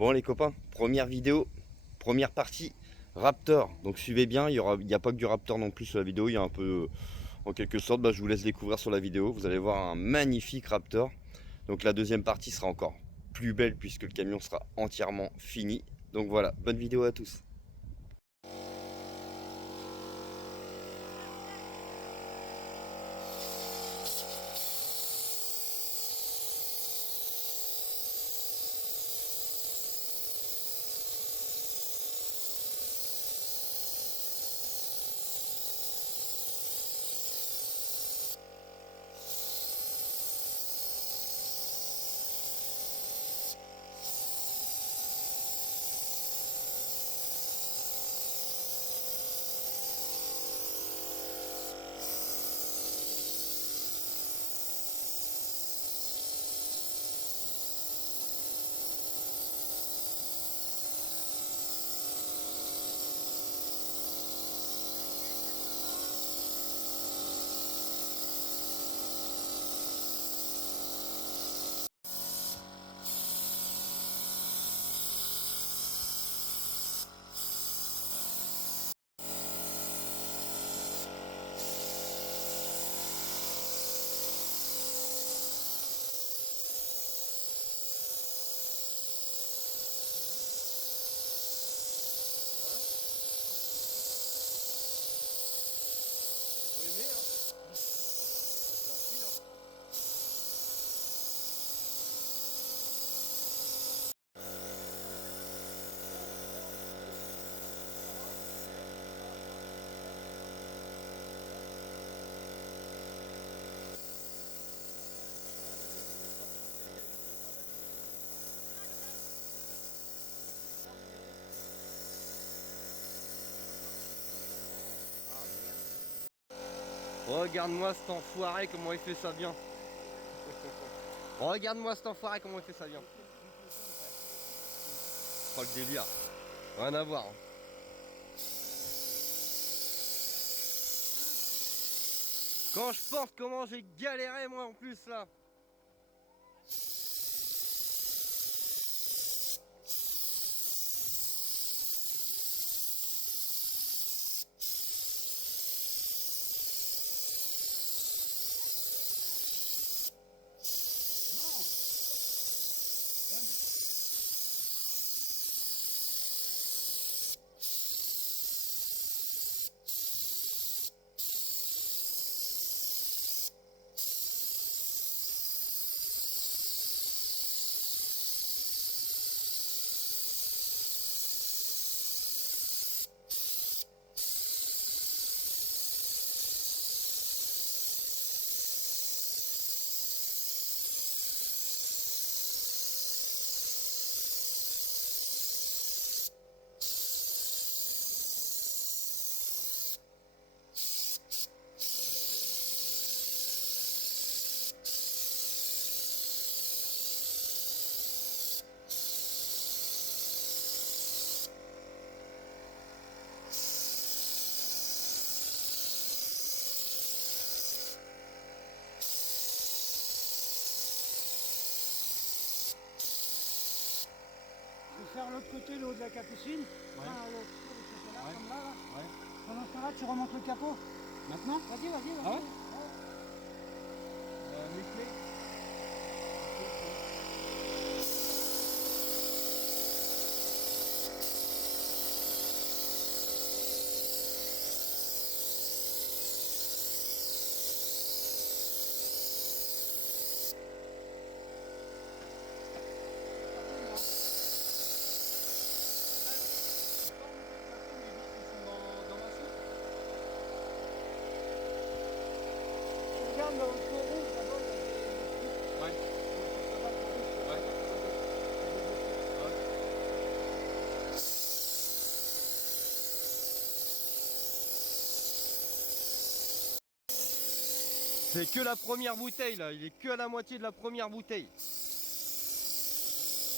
Bon les copains, première vidéo, première partie, Raptor. Donc suivez bien, il n'y a pas que du Raptor non plus sur la vidéo, il y a un peu, en quelque sorte, je vous laisse découvrir sur la vidéo. Vous allez voir un magnifique Raptor. Donc la deuxième partie sera encore plus belle puisque le camion sera entièrement fini. Donc voilà, bonne vidéo à tous. Regarde-moi cet enfoiré, comment il fait ça bien. Regarde-moi cet enfoiré, comment il fait ça bien. Oh le délire. Rien à voir. Quand je pense comment j'ai galéré moi en plus là. Faire l'autre côté, le haut de la capucine. Ouais. Enfin, l'autre côté, là, Ouais. comme là. Ouais. Pendant ce temps-là, tu remontes le capot. Maintenant Vas-y. Ah ouais Ouais. mes clés. Tu regardes le feu rouge là-bas, il y a des- Ouais. Ouais. C'est que la première bouteille là, il est que à la moitié de la première bouteille.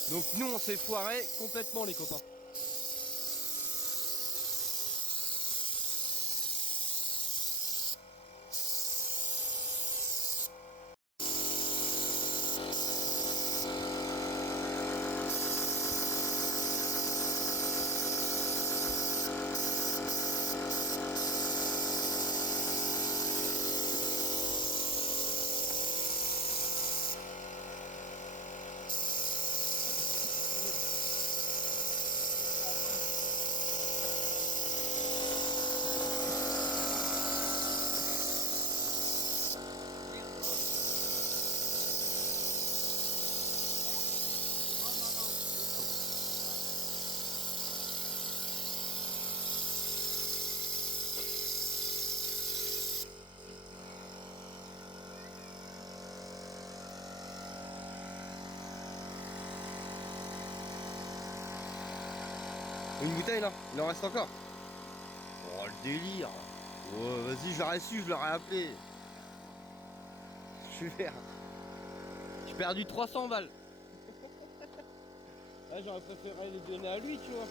Donc nous on s'est foiré complètement les copains. Une bouteille là, il en reste encore. Oh le délire. Ouais, vas-y, je l'aurais su, je l'aurais appelé. Je suis vert. J'ai perdu 300 balles. Ah, j'aurais préféré les donner à lui, tu vois.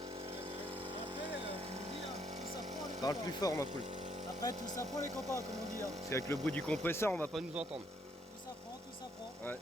Après, tu me dis, hein, tout ça prend les Parle copains. plus fort, ma poule. Après, tout ça prend les copains, comme on dit. Hein. Parce qu'avec le bruit du compresseur, on va pas nous entendre. Tout ça prend, tout ça prend. Ouais.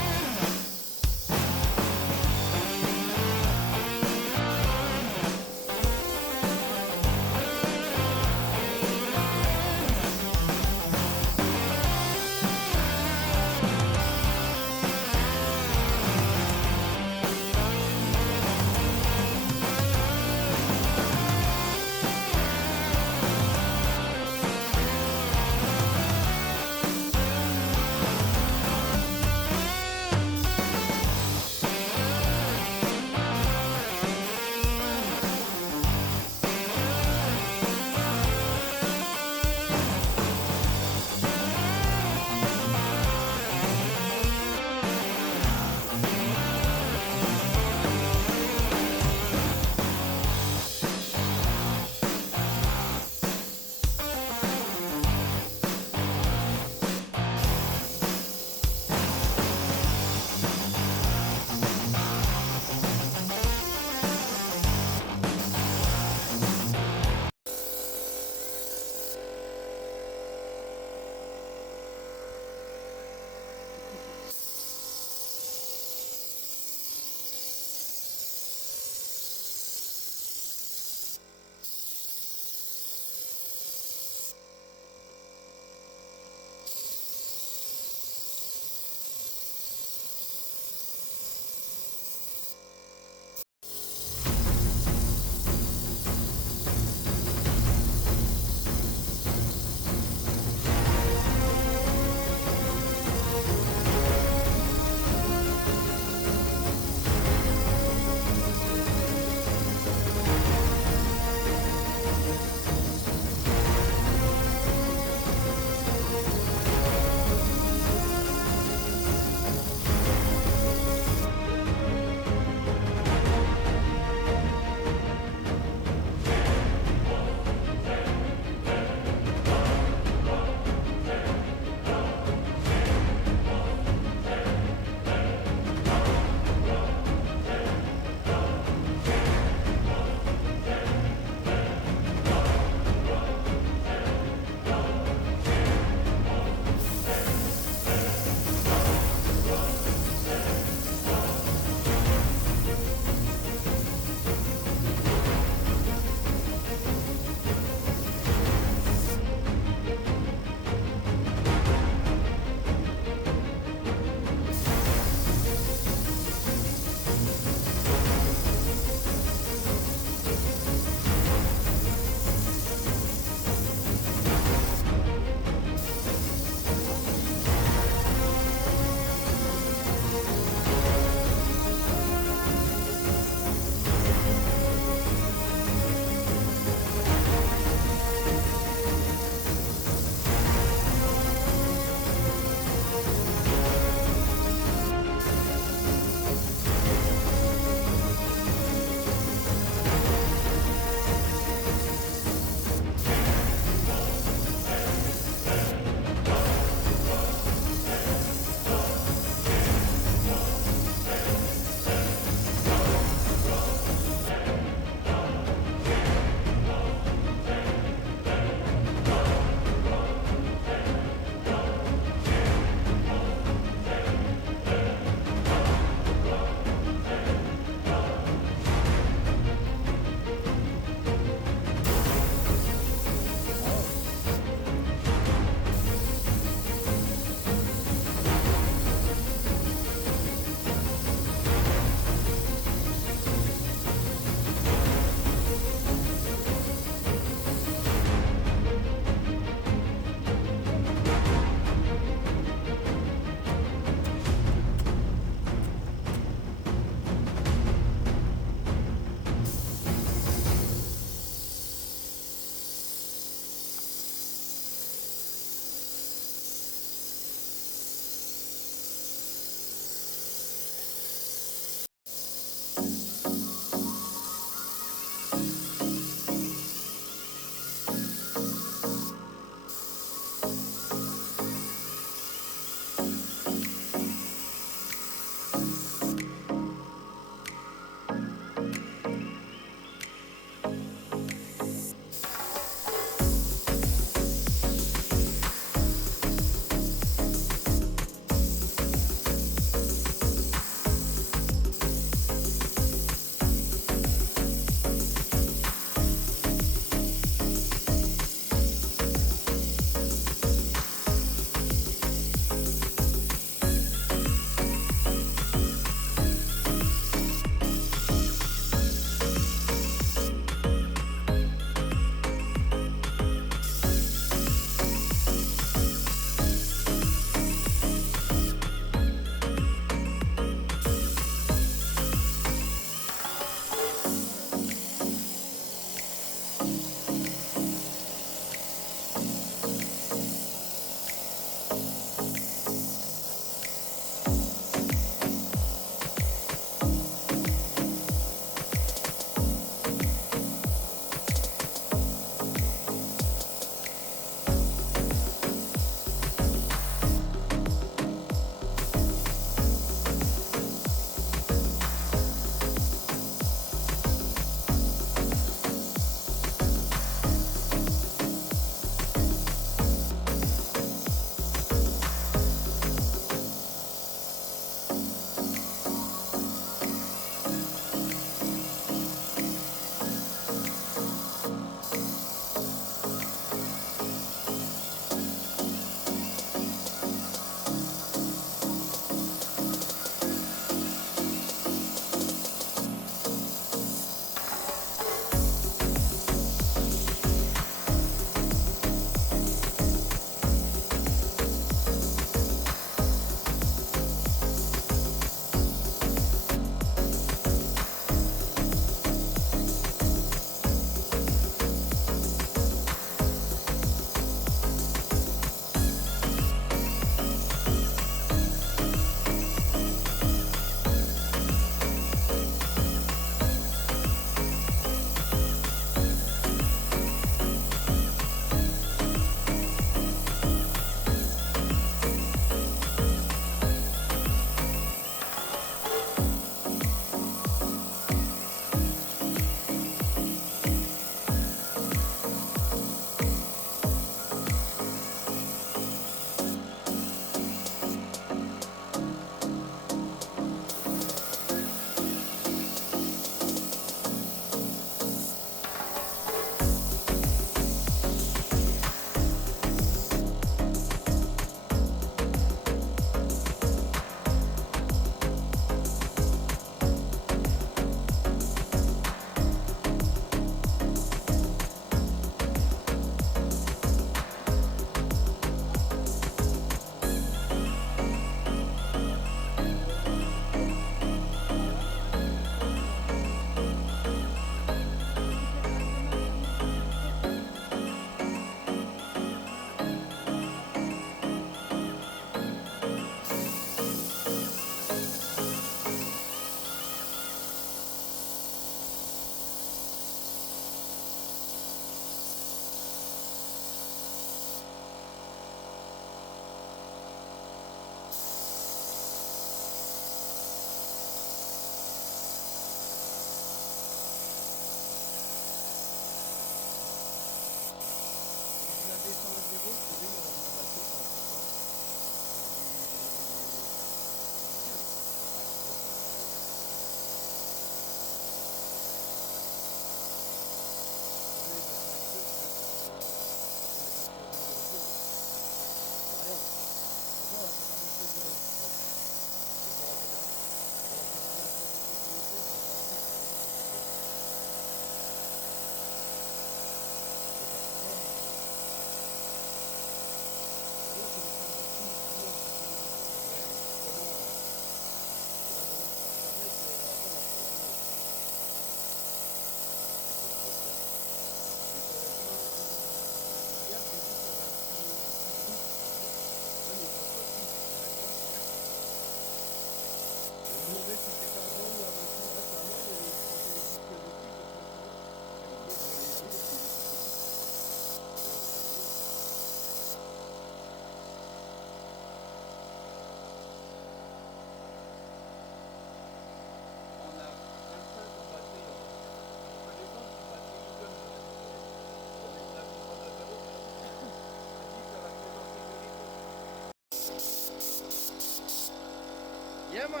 Viens, moi.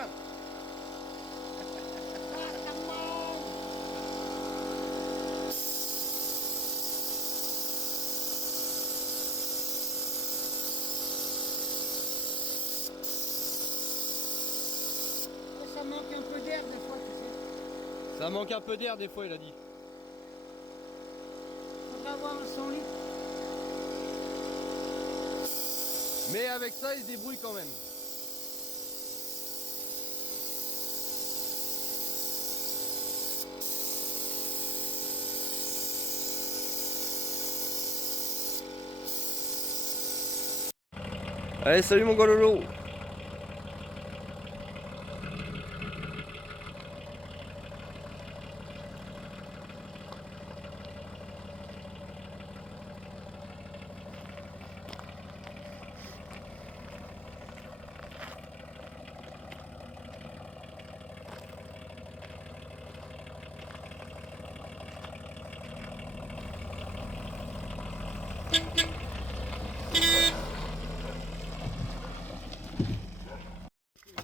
Ça manque un peu d'air des fois, tu sais. Ça manque un peu d'air des fois, il a dit. Faudrait avoir un 100 litres. Mais avec ça, il se débrouille quand même. Allez, salut mon gars Lolo.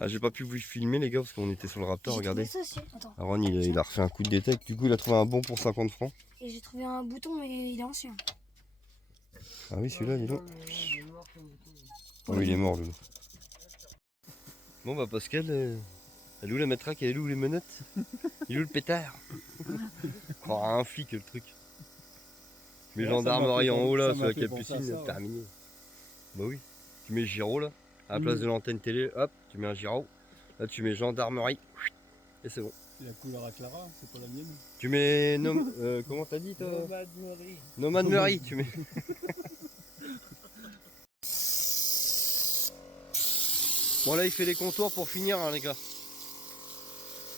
Ah, j'ai pas pu vous filmer les gars parce qu'on était sur le Raptor, J'ai regardez. trouvé ça aussi. Attends. Aaron il a refait un coup de détecte, du coup il a trouvé un bon pour 50 francs. Et j'ai trouvé un bouton, mais il est ancien. Ah oui celui-là dis donc. Oh il est mort lui. Bon bah Pascal, elle est où la matraque, elle est où les menottes? Il est où le pétard? Oh un flic le truc. Mais Ouais, gendarmerie en haut là, ça sur m'a la fait penser à capucine, ça, ouais. terminé. Bah oui. Tu mets Giro là, à la place de l'antenne télé, hop, tu mets un Giro. Là tu mets gendarmerie. Et c'est bon. C'est la couleur à Clara, c'est pas la mienne. Tu mets comment t'as dit toi? Nomade Murray, tu mets. Bon là il fait les contours pour finir hein, les gars.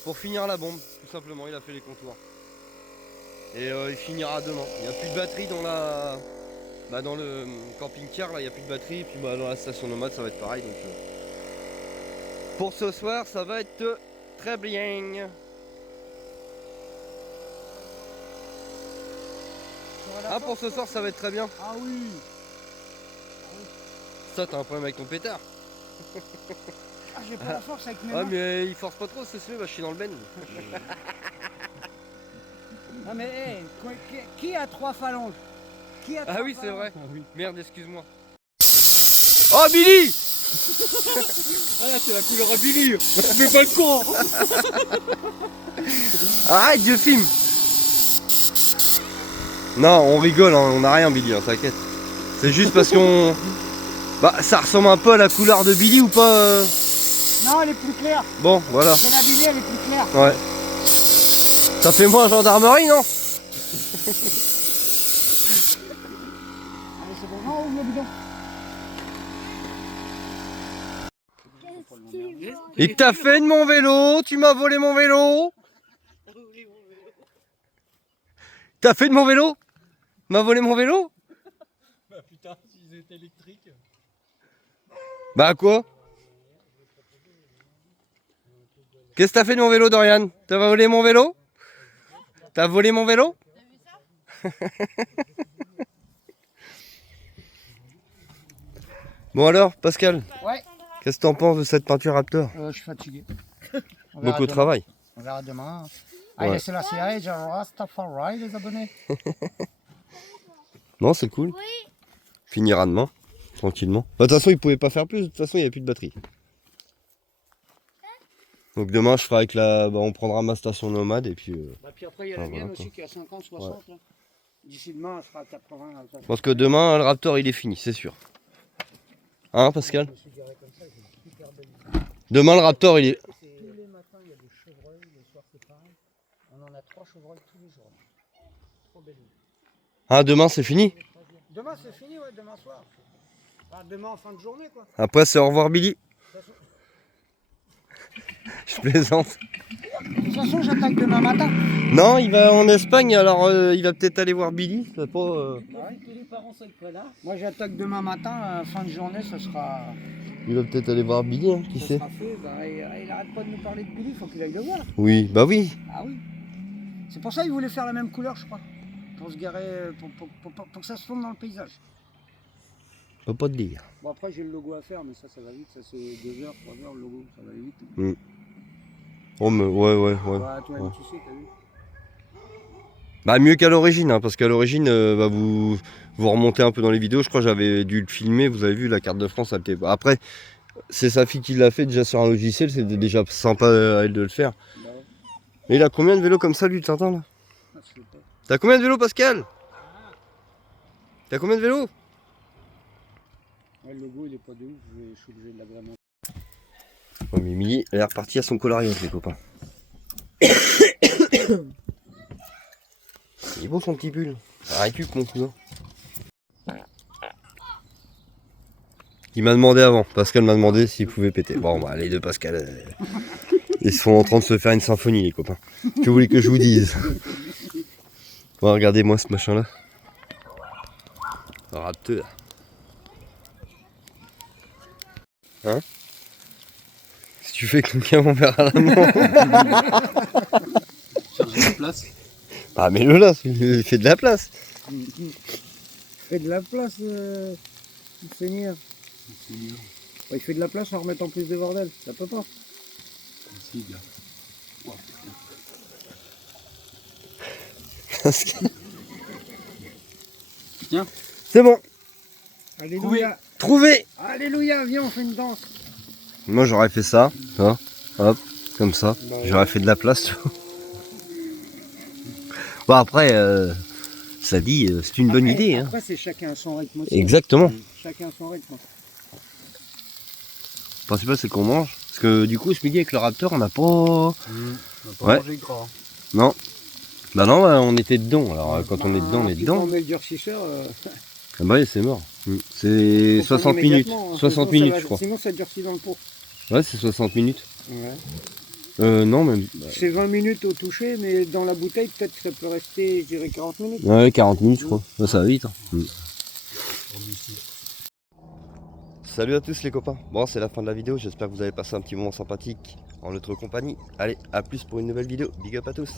Pour finir la bombe, tout simplement, il a fait les contours. Et il finira demain. Il n'y a plus de batterie dans la. Bah, dans le camping-car là il n'y a plus de batterie. Et puis bah, dans la station nomade ça va être pareil. Donc, pour ce soir ça va être très bien. Ah pour ce soir ça va être très bien. Ah oui. Ça t'as un problème avec ton pétard. Ah, j'ai pas la force avec mes Ah mains. mais il force pas trop, c'est celui, bah, je suis dans le ben. Non mais hey, qui a 3 phalanges? Qui a Ah 3 oui c'est phalanges? vrai. Merde excuse-moi. Oh Billy. Ah, c'est la couleur à Billy. Fais pas le con. Arrête je filme. Non on rigole, hein, on n'a rien Billy, hein, t'inquiète. C'est juste parce qu'on... Bah ça ressemble un peu à la couleur de Billy ou pas Non, elle est plus claire. Bon voilà. C'est la Billy, elle est plus claire. Ouais. Ça fait moins gendarmerie non? Allez, c'est bon. Non, ouvre le bidon. Et t'as fait de mon vélo, tu m'as volé mon vélo. T'as fait de mon vélo? M'as volé mon vélo? Bah putain, s'ils étaient électriques. Bah quoi? Qu'est-ce que t'as fait de mon vélo Dorian? T'as volé mon vélo? T'as volé mon vélo? Bon alors Pascal, Ouais. qu'est-ce que t'en penses de cette peinture Raptor? Je suis fatigué. On verra Beaucoup de demain. travail. On verra demain. Ouais. Allez, c'est la CIA, Rastafari, les abonnés. Non c'est cool. Finira demain, tranquillement. Bah, de toute façon il pouvait pas faire plus, de toute façon il n'y a plus de batterie. Donc demain je ferai avec la. Bah, on prendra ma station nomade et puis. Bah, puis après, il y a Ah, la voilà, mienne quoi. aussi qui a 50, 60. Là. D'ici demain, elle sera à 80. Je pense que demain le Raptor il est fini, c'est sûr. Hein Pascal? Demain le Raptor il est. Tous les matins, il y a des chevreuils, le soir, c'est pareil. On en a 3 chevreuils tous les jours. Trop belle. Ah demain c'est fini? Demain, c'est fini, ouais, demain soir. Enfin, demain en fin de journée, quoi. Après c'est au revoir Billy. Je plaisante. De toute façon, j'attaque demain matin. Non il va en Espagne alors il va peut-être aller voir Billy. C'est pas, Tous les parents sont pas là. Moi, j'attaque demain matin, fin de journée, ça sera. Il va peut-être aller voir Billy, hein, qui Ça sait. sera fait. Bah, il arrête pas de nous parler de Billy, faut qu'il aille le voir. Oui, bah oui. Ah oui. C'est pour ça qu'il voulait faire la même couleur, je crois. Pour se garer, pour que ça se fonde dans le paysage. Pas de délire. Bon, après, j'ai le logo à faire, mais ça va vite. Ça, c'est 2 heures, 3 heures, le logo, ça va vite. Oh, mais ouais. Ouais, toi, Ouais. tu sais, t'as vu. Bah mieux qu'à l'origine, hein, parce qu'à l'origine, bah, vous remontez un peu dans les vidéos. Je crois que j'avais dû le filmer. Vous avez vu la carte de France, elle était. Après, c'est sa fille qui l'a fait déjà sur un logiciel. C'était déjà sympa à elle de le faire. Bah ouais. Mais il a combien de vélos comme ça, lui, Tintin là? Ah, je sais pas. T'as combien de vélos, Pascal? T'as combien de vélos? Ouais, le logo, il est pas de ouf. Je suis obligé de l'agrémenter. Oh, mais Émilie, elle est repartie à son colarium, les copains. Il est beau son petit pull. Ça récup mon cousin. Il m'a demandé avant. Pascal m'a demandé s'il pouvait péter. Bon, bah, les deux Pascal, ils sont en train de se faire une symphonie, les copains. Que vous voulez que je vous dise? Bon, regardez-moi ce machin-là. Rapteur. Hein? Si tu fais quelqu'un mon verre à la main. Charger la place. Ah, mets-le là, il fait de la place. Fais de la place, Seigneur. Il fait de la place en remettant plus de bordel. Ça peut pas. Si, bien. Tiens. C'est bon. Alléluia. Trouvé. Alléluia, viens, on fait une danse. Moi j'aurais fait ça, hein, hop, comme ça. Bah, J'aurais fait de la place. Tu vois. Bon après, ça dit, c'est une bonne idée. Hein. Après, c'est chacun son rythme aussi. Exactement. Chacun son rythme. Le principal c'est qu'on mange. Parce que du coup ce midi avec le Raptor on n'a pas... On n'a pas Ouais. mangé gras. Non. Bah non, on était dedans. Alors quand on est dedans, on est Puis dedans. quand on met le durcisseur, Ah bah oui, c'est mort. C'est faut 60 prendre minutes. immédiatement, hein, 60 sinon minutes ça je crois. Sinon ça durcit dans le pot. Ouais, c'est 60 minutes. Ouais. Non, même. C'est 20 minutes au toucher, mais dans la bouteille, peut-être que ça peut rester, je dirais, 40 minutes. Ouais, 40 minutes je crois. Ouais, ça va vite. Hein. Salut à tous les copains. Bon, c'est la fin de la vidéo. J'espère que vous avez passé un petit moment sympathique en notre compagnie. Allez, à plus pour une nouvelle vidéo. Big up à tous.